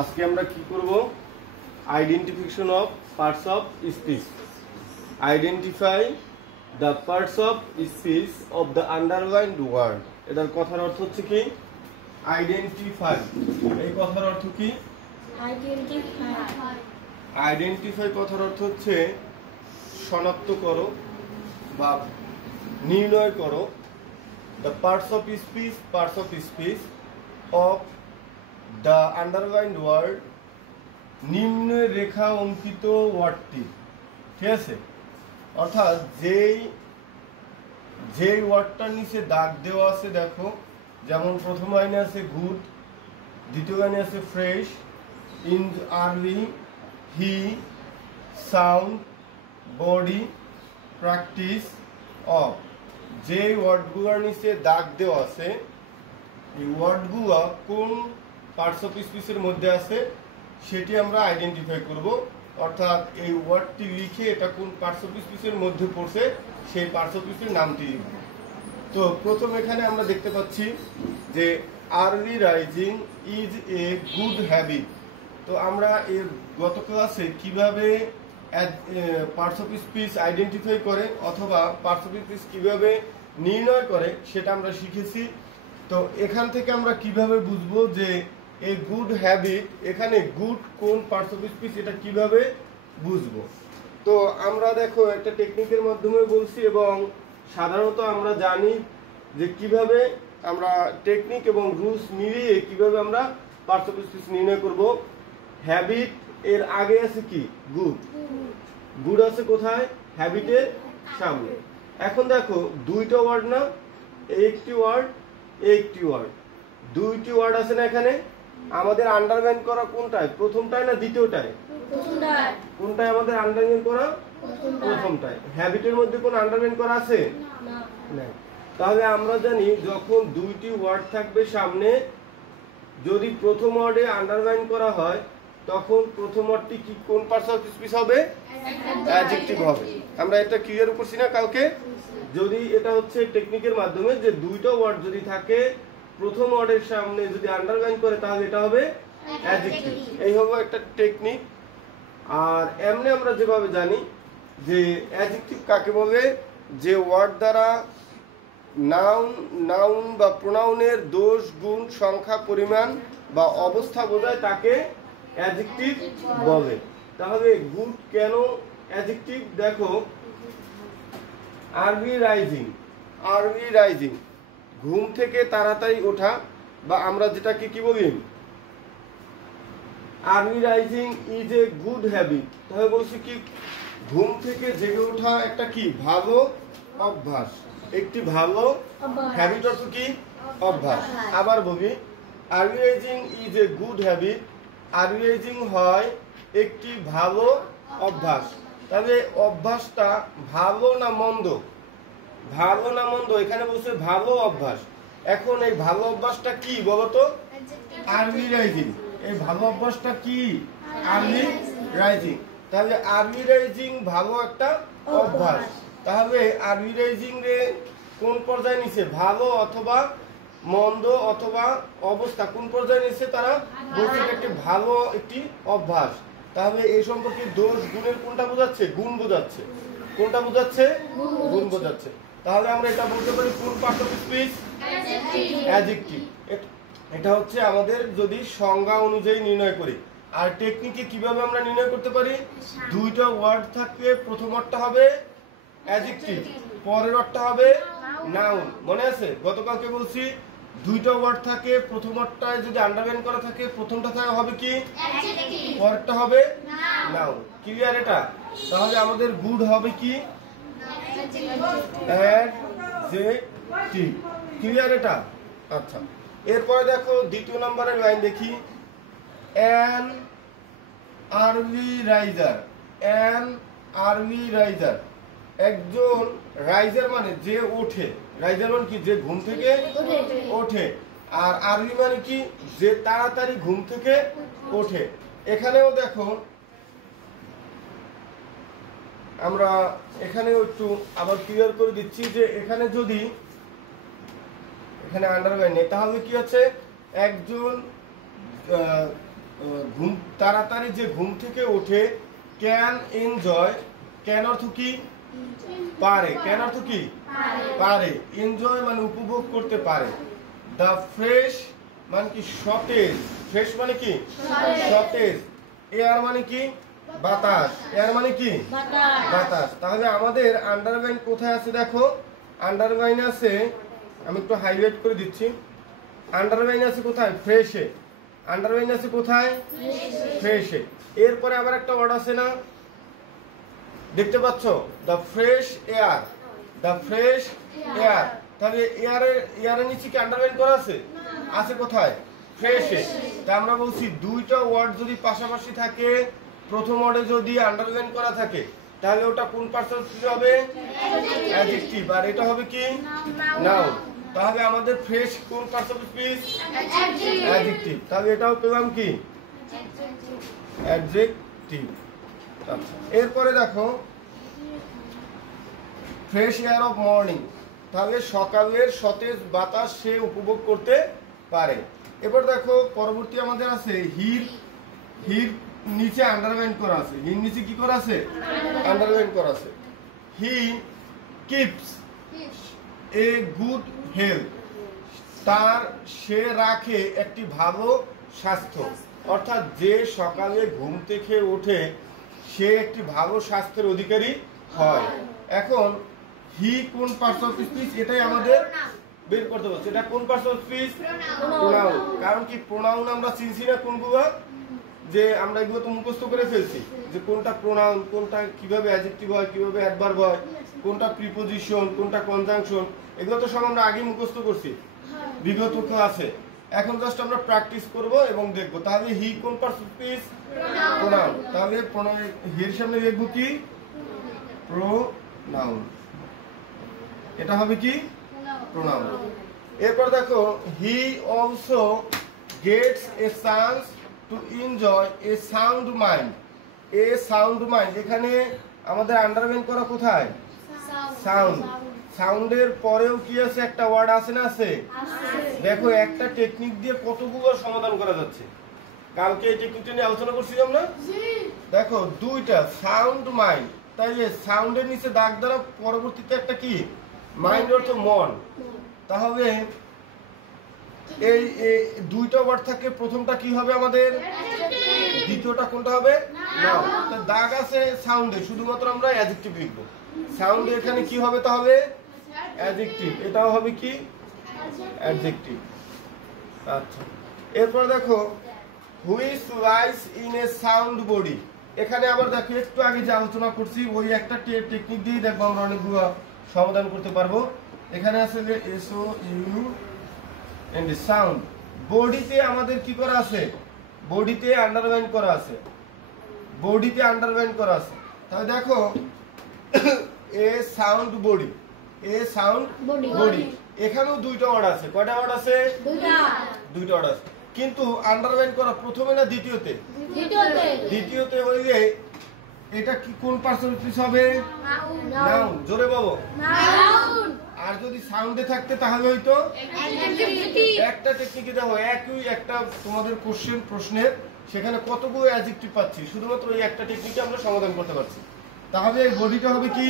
আজকে আমরা কি করব? Identification of parts of speech. Identify the parts of speech of the underlined word. এটার কথার অর্থ হচ্ছে কি? আইডেন্টিফাই। এই কথার অর্থ কি? আইডেন্টিফাই কথার অর্থ হচ্ছে শনাক্ত করো বা নির্ণয় করো the parts of speech of the underlined word, নিম্ন রেখা অঙ্কিত ওয়ার্ডটি। ঠিক আছে? অর্থাৎ যেই ওয়ার্ডটার নিচে দাগ দেওয়া আছে, দেখো যেমন প্রথম লাইনে আছে গুড, দ্বিতীয় লাইনে আছে fresh, in early, he, sound, body, practice of. যে ওয়ার্ডগুলোর নিচে দাগ দেওয়া আছে এই ওয়ার্ডগুলো কোন পার্টস অফ স্পিচের মধ্যে আছে সেটি আমরা আইডেন্টিফাই করব। অর্থাৎ এই ওয়ার্ডটি লিখে এটা কোন পার্টস অফ স্পিচের মধ্যে পড়ছে সেই পার্টস অফ স্পিচের নামটি লিখব। তো প্রথম এখানে আমরা দেখতে পাচ্ছি যে early rising is a good habit. তো আমরা এর গত ক্লাসে কিভাবে পার্টস অফ স্পিচ আইডেন্টিফাই করে অথবা পার্টস অফ স্পিচ কিভাবে নির্ণয় করে সেটা আমরা শিখেছি। তো এখান থেকে আমরা কিভাবে বুঝবো যে এই গুড হ্যাবিট, এখানে গুড কোন পার্টস অফ স্পিচ এটা কিভাবে বুঝবো? তো আমরা দেখো একটা টেকনিকের মাধ্যমে বলছি এবং সাধারণত আমরা জানি যে কিভাবে আমরা টেকনিক এবং রুলস মিলিয়ে কিভাবে আমরা পার্টস অফ স্পিচ নির্ণয় করব। হ্যাবিট এর আগে আছে কি? গুড। গুড আছে কোথায়? হ্যাবিটের সামনে। এখন দেখো দুইটা ওয়ার্ড না, একটি ওয়ার্ড একটি ওয়ার্ড, দুইটি ওয়ার্ড আছে না এখানে? আমাদের আন্ডারলাইন করা কোনটায়? প্রথমটায় না দ্বিতীয়টায়? কোনটায় আমাদের আন্ডারলাইন করা? প্রথমটায়। হ্যাবিটের মধ্যে কোন আন্ডারলাইন করা আছে? না। তাহলে আমরা জানি যখন দুইটি ওয়ার্ড থাকবে সামনে, যদি প্রথম ওয়ার্ডে আন্ডারলাইন করা হয় তখন প্রথম ওয়ার্ডটি কি কোন পার্টস অফ স্পিচ হবে? অ্যাডজেক্টিভ হবে। আমরা এটা ক্লিয়ার করছি না কালকে? যদি এটা হচ্ছে টেকনিকের মাধ্যমে যে দুইটা ওয়ার্ড যদি থাকে প্রথম ওয়ার্ডের সামনে যদি আন্ডারলাইন করে তাহলে এটা হবে অ্যাডজেক্টিভ। এই হলো একটা টেকনিক। আর এমনি আমরা যেভাবে জানি যে অ্যাডজেক্টিভ কাকে বলে, যে ওয়ার্ড দ্বারা নাউন বা প্রোনাউনের দোষ, গুণ, সংখ্যা, পরিমাণ বা অবস্থা বোঝায় তাকে অ্যাডজেক্টিভ বলে। তাহলে গুড কেন অ্যাডজেক্টিভ? দেখো আর্লি রাইজিং ঘুম থেকে তাড়াতাড়ি ওঠা, বা আমরা যেটাকে কি বলি early rising is a good habit. তাহলে বলছি কি ঘুম থেকে জেগে ওঠা একটা কি ভালো অভ্যাস, একটি ভালো হ্যাবিট। অর্থ কি? অভ্যাস। আবার বলি early rising is a good habit. Early rising হয় একটি ভালো অভ্যাস। তবে অভ্যাসটা ভালো না মন্দ? ভালো না মন্দ? এখানে বলছে ভালো অভ্যাস। এখন এই ভালো অভ্যাসটা কি বলতো? Early rising. এই ভালো অভ্যাসটা কি? Early rising. তাহলে আর্লি রাইজিং ভালো একটা অভ্যাস। তাহলে আর্লি রাইজিং রে কোন পর্যায়ে নিছে? ভালো অথবা মন্দ অথবা অবস্থা কোন পর্যায়ে নিছে? তারা বলছে একটি ভালো একটি অভ্যাস। তাহলে এই সম্পর্কে দোষ গুণের কোনটা বোঝাচ্ছে? গুণ বোঝাচ্ছে। কোনটা বোঝাচ্ছে? গুণ বোঝাচ্ছে। তাহলে আমরা এটা বলতে পারি কোন পার্ট অফ স্পিচ? অ্যাডজেক্টিভ। এটা হচ্ছে আমাদের যদি সংজ্ঞা অনুযায়ী নির্ণয় করি। আর টেকনিকে কিভাবে আমরা নির্ণয় করতে পারি? দুইটা ওয়ার্ড থাকলে প্রথম ওয়ার্ডটা হবে অ্যাডজেক্টিভ, পরের ওয়ার্ডটা হবে নাউন। মনে আছে গতকালকে বলছি দুইটা ওয়ার্ড থাকে, প্রথম ওয়ার্ডটায় যদি আন্ডারলাইন করা থাকে প্রথমটা হবে কি? পরেরটা হবে নাউন। ক্লিয়ার এটা? তাহলে আমাদের গুড হবে কি? অ্যাডজেক্টিভ। ক্লিয়ার এটা? আচ্ছা, এরপরে দেখো দ্বিতীয় নম্বরের লাইন দেখি। An early raiser. একজন রাইজার মানে যে ওঠে। রাইজার মানে কি? যে ঘুম থেকে ওঠে। আর আর্লি মানে কি? যে তাড়াতাড়ি ঘুম থেকে ওঠে। এখানেও দেখো আমরা এখানেও একটু আবার ক্লিয়ার করে দিচ্ছি যে এখানে যদি এখানে আন্ডারলাইন নেই তাহলে কি আছে? একজন ঘুম তাড়াতাড়ি যে ঘুম থেকে ওঠে, ক্যান এনজয়, ক্যান অর্থ কি পারে, ক্যান অর্থ কি পারে, এনজয় মানে উপভোগ করতে পারে। দ্য ফ্রেশ মানে কি সতেজ, ফ্রেশ মানে কি সতেজ, এয়ার মানে কি বাতাস, এয়ার মানে কি বাতাস। তাহলে আমাদের আন্ডারলাইন কোথায় আছে দেখো, আন্ডারলাইন আছে, আমি একটু হাইলাইট করে দিচ্ছি, আন্ডারলাইন আছে কোথায় ফ্রেশে, আন্ডারলাইন আছে কোথায় ফ্রেশে। এরপরে আবার একটা ওয়ার্ড আছে না দেখতে পাচ্ছ, the fresh air, the fresh air. তাহলে এয়ারের নিচে কি আন্ডারলাইন করা আছে, আছে কোথায় ফ্রেশে। তা আমরা বলছি দুইটা ওয়ার্ড যদি পাশাপাশি থাকে, প্রথম ওয়ার্ডে যদি আন্ডারলাইন করা থাকে তাহলে ওটা কোন পার্সন হবে অ্যাডজেক্টিভ, আর এটা হবে কি নাউন। তাহলে আমাদের ফ্রেশ কোন পার্সন স্পিচ অ্যাডজেক্টিভ, তাহলে এটাও পেলাম কি অ্যাডজেক্টিভ। আচ্ছা এরপরে দেখো ফ্রেশ এয়ার অফ মর্নিং, তাহলে সকালের সতেজ বাতাস সে উপভোগ করতে পারে। এবার দেখো পরবর্তী আমাদের আছে হির, হির নিচে আন্ডারলাইন করা আছে, হির নিচে কি করা আছে আন্ডারলাইন করা আছে। He keeps a good health, তার সে রাখে একটি ভালো স্বাস্থ্য, অর্থাৎ যে সকালে ঘুম থেকে ওঠে সে একটি ভালো স্বাস্থ্যের অধিকারী হয়। এখন হি কোন পার্টস অফ স্পিচ এটাই আমাদের বের করতে বলছে, এটা কোন পার্টস অফ স্পিচ প্রোনাউন। কারণ কি প্রোনাউন আমরা চিনছি না কোনগুলো, যে আমরা এগুলো তো মুখস্থ করে ফেলছি যে কোনটা প্রোনাউন, কোনটা কিভাবে অ্যাডজেক্টিভ হয়, কিভাবে অ্যাডভার্ব হয়, কোনটা প্রিপোজিশন, কোনটা কনজাংশন, এগুলো তো সব আমরা আগে মুখস্থ করছি বিগত ক্লাসে। এখন জাস্ট আমরা প্র্যাকটিস করব এবং দেখব। তাহলে হি কোন পার্টস অফ স্পিচ প্রোনাউন, তাহলে হির সামনে লিখব কি প্রোনাউন, এটা হবে কি প্রোনাউন। এরপর দেখো he also gets a chance to enjoy a sound mind, a sound mind এখানে আমাদের আন্ডারলাইন করা কোথায় সাউন্ড, সাউন্ডের পরেও কি আছে একটা ওয়ার্ড আছে না আছে, দেখো একটা টেকনিক দিয়ে কতগুলো সমাধান করা যাচ্ছে। কালকে এই টেকনিকটা নিয়ে আলোচনা করছিলাম না, দেখো দুইটা সাউন্ড মাইন্ড, তাইলে সাউন্ডের নিচে দাগ দ্বারা পরবর্তীতে একটা কি মাইন্ড অর্থ মন। তাহলে এই দুইটা ওয়ার্ড থাকে, প্রথমটা কি হবে আমাদের, দ্বিতীয়টা কোনটা হবে নাউন। দাগ আছে সাউন্ডে, শুধুমাত্র আমরা অ্যাডজেক্টিভ লিখব, সাউন্ডে এখানে কি হবে তাহলে অ্যাডজেক্টিভ, এটাও হবে কি অ্যাডজেক্টিভ। আচ্ছা এরপর দেখো which lies in a sound body, এখানে আবার দেখো একটু আগে যে আলোচনা করছি ওই একটা টেকনিক দিয়ে দেখবো আমরা অনেকগুলো সমাধান করতে পারবো। এখানে আছে যে এসও ইউ এন্ড সাউন্ড, বডিতে আমাদের কি করা আছে, বডিতে আন্ডারলাইন করা আছে, বডিতে আন্ডারলাইন করা আছে। তাহলে দেখো a sound body, a sound body, এখানেও দুইটা ওয়ার্ড আছে, কয়টা ওয়ার্ড আছে দুইটা ওয়ার্ড আছে, কিন্তু আন্ডারলাইন করা প্রথমে না দ্বিতীয়তে, দ্বিতীয়তে হইলে এটা কি কোন পার্সন স্পিচ হবে নাউন, জোরে বলো নাউন। আর যদি সাউন্ডে থাকতে তাহলে হয়তো একটা টেকনিকে দেখো একই একটা তোমাদের প্রশ্নের সেখানে কতগুলো অ্যাডজেক্টিভ পাচ্ছি, শুধুমাত্র এই একটা টেকনিকে আমরা সমাধান করতে পারছি। তাহলে এই বডিটা হবে কি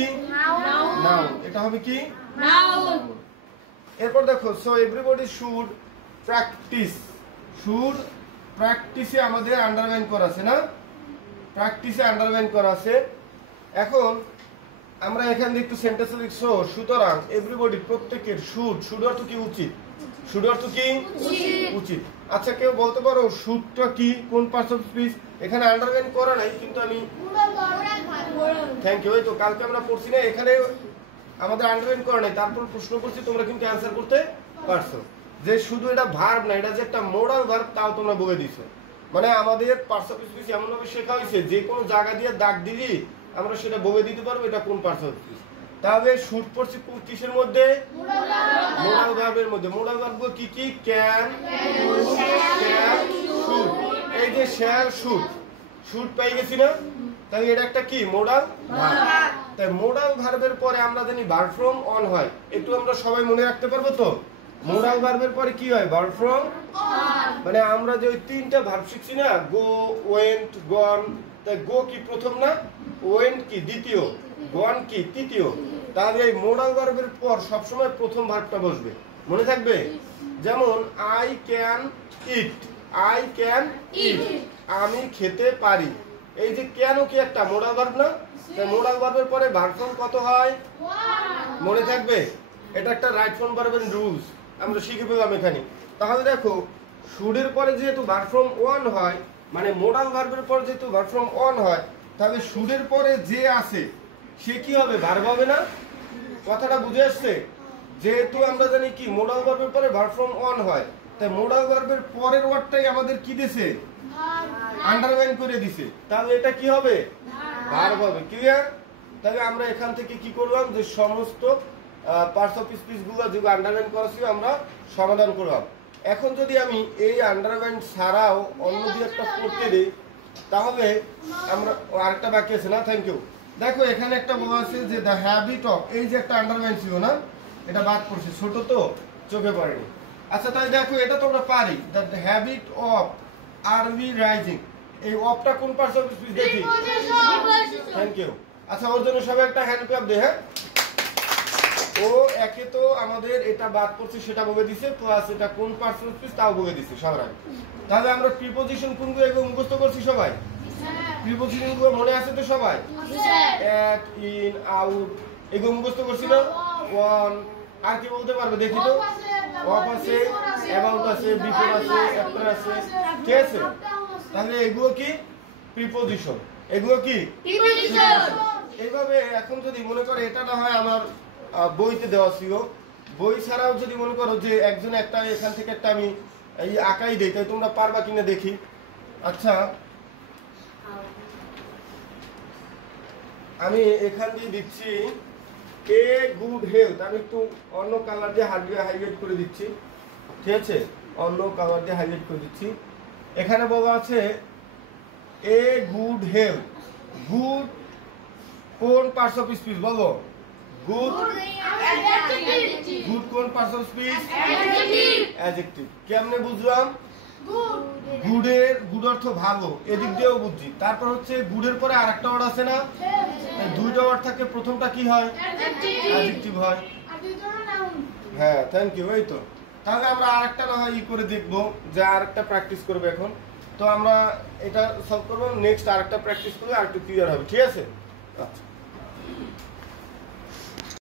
নাউন, এটা হবে কি নাউন। এরপর দেখো so everybody should practise, should প্র্যাকটিসে আমাদের আন্ডারলাইন করা আছে না, প্র্যাকটিসে আন্ডারলাইন করা আছে। এখন আমরা এখান থেকে একটু সেন্টেন্সে লিখছো, সুতরাং এভরিবডি প্রত্যেকের, শুড, শুড অর্থ কি উচিত, শুড অর্থ কি উচিত। আচ্ছা কেউ বলতে পারো শুডটা কি কোন পার্টস অফ স্পিচ, এখানে আন্ডারলাইন করা নাই কিন্তু আমি থ্যাংক ইউ, এই তো কালকে আমরা পড়ছি না, এখানে আমাদের আন্ডারলাইন করা নাই, তারপর প্রশ্ন করছি তোমরা কিন্তু অ্যান্সার করতে পারছো যে শুধু এটা ভার্ব না, এটা যে একটা মোডাল ভার্ব তাও তোমরা বলে দিছো। মানে আমাদের পার্টস অফ স্পিচ এমন ভাবে শেখা হয়েছে যে কোনো জায়গা দিয়ে দাগ দিলি আমরা সেটা বলে দিতে পারবো এটা কোন পার্টস অফ স্পিচ। তাহলে শুট পড়ছি কিসের মধ্যে, মোডাল ভার্বের মধ্যে। মোডাল ভার্ব কি কি, ক্যান, ক্যান, শুট, এই যে শ্যাল শুট, শুট পাই গেছি না, তাহলে এটা একটা কি মোডাল ভার্ব। তাই মোডাল ভার্বের পরে আমরা জানি ভার্ব ফ্রম অন হয়, একটু আমরা সবাই মনে রাখতে পারবো তো, মোডাল ভার্বের পরে কি হয় ভার্ব ফ্রম অন। মানে আমরা যে ওই তিনটা ভার্ব শিখছি না, গো, ওয়েন্ট, গন, তাই গো কি প্রথম না, ওয়েন্ট কি দ্বিতীয়, গন কি তৃতীয়, তাহলে এই মোডাল ভার্বের পর সবসময় প্রথম ভার্বটা বসবে, মনে থাকবে। যেমন I can eat, I can eat, আমি খেতে পারি। এই যে কেন কি একটা মোডাল ভার্ব না, তাই মোডাল ভার্বের পরে ভার্ব ফর্ম কত হয়, মনে থাকবে। এটা একটা রাইট ফর্ম ভার্বের রুলস, আমরা শিখে পেলাম এখানে। তাহলে দেখো শুডের পরে যেহেতু ভার্ব ফর্ম ওয়ান হয়, মানে মোডাল ভার্বের পরে যেহেতু ভার্ব ফর্ম ওয়ান হয়, তাহলে শুডের পরে যে আছে সে কি হবে, ভার্ব হবে না? কথাটা বুঝে আসছে? যেহেতু আমরা জানি কি মোডাল ভার্বের পরে ভার্ব ফর্ম ওয়ান হয়, তাই মোডাল ভার্বের পরের ওয়ার্ডটাই আমাদের কি দিছে, আন্ডারলাইন করে দিছে, তাহলে এটা কি হবে, ভার্ব হবে। ক্লিয়ার? তাহলে আমরা এখান থেকে কি করলাম, যে সমস্ত পার্টস অফ স্পিচ গুলো যেগুলো আন্ডারলাইন করা ছিল আমরা সমাধান করলাম। এখন যদি আমি এই আন্ডারলাইন ছাড়াও অন্য দিয়ে একটা করতে দিই, তাহলে আমরা আরেকটা বাকি আছে না, থ্যাংক ইউ। দেখো এখানে একটা বলা আছে যে দ্য হ্যাবিট অফ, এই যে একটা আন্ডারলাইন ছিল না, এটা বাদ পড়ছে, ছোট তো চোখে পড়েনি। আচ্ছা তাই দেখো এটা তো আমরা পারি, the habit of early rising, এই অফটা কোন পার্টস অফ স্পিচ দেখি, থ্যাংক ইউ। আচ্ছা ওর জন্য সবাই একটা হ্যান্ড ক্ল্যাপ দে। হ্যাঁ, ও একে তো আমাদের এটা বাদ পড়ছে সেটা বলে দিছে, প্লাস এটা কোন পার্টস অফ স্পিচ তাও বলে দিছে সবাই। তাহলে আমরা প্রিপজিশন কোনগুলো এগুলো মুখস্থ করছি সবাই, প্রিপজিশন গুলো মনে আছে তো সবাই, এট, ইন, আউট, এগুলো মুখস্থ করছি না, ওয়ান, আর কি বলতে পারবে দেখি তো, অফ আছে, অ্যাবাউট আছে, বিফোর আছে, আফটার আছে, ঠিক আছে। তাহলে এগুলো কি প্রিপজিশন, এগুলো কি প্রিপজিশন। এইভাবে এখন যদি মনে করে এটা না হয় আমার বইতে দেওয়া ছিল, বই ছাড়াও যদি মনে করো যে একজন একটা এখান থেকে একটা আমি এই আঁকাই দেই, তাই তোমরা পারবা কিনা দেখি। আচ্ছা আমি এখান দিয়ে দিচ্ছি এ গুড হেলথ, আমি একটু অন্য কালার দিয়ে হাইলাইট করে দিচ্ছি, ঠিক আছে, অন্য কালার দিয়ে হাইলাইট করে দিচ্ছি। এখানে বলা আছে এ গুড হেলথ, গুড কোন পার্টস অফ স্পিচ বলো, গুড, গুড কোন পার্টস অফ স্পিচ, অ্যাডজেক্টিভ। কেমনে বুঝলাম, গুডের, গুড অর্থ ভালো, এদিক দিয়েও বুঝছি। তারপর হচ্ছে গুডের পরে আরেকটা ওয়ার্ড আছে না, দুইটা ওয়ার্ড থাকে, প্রথমটা কি হয়, অ্যাডজেক্টিভ হয়। হ্যাঁ থ্যাংক ইউ, এই তো। তাহলে আমরা আরেকটা না হয় ই করে দেখবো, যে আরেকটা প্র্যাকটিস করবো এখন। তো আমরা এটা সলভ করবো, নেক্সট আরেকটা প্র্যাকটিস করলে আরেকটু ক্লিয়ার হবে, ঠিক আছে। আচ্ছা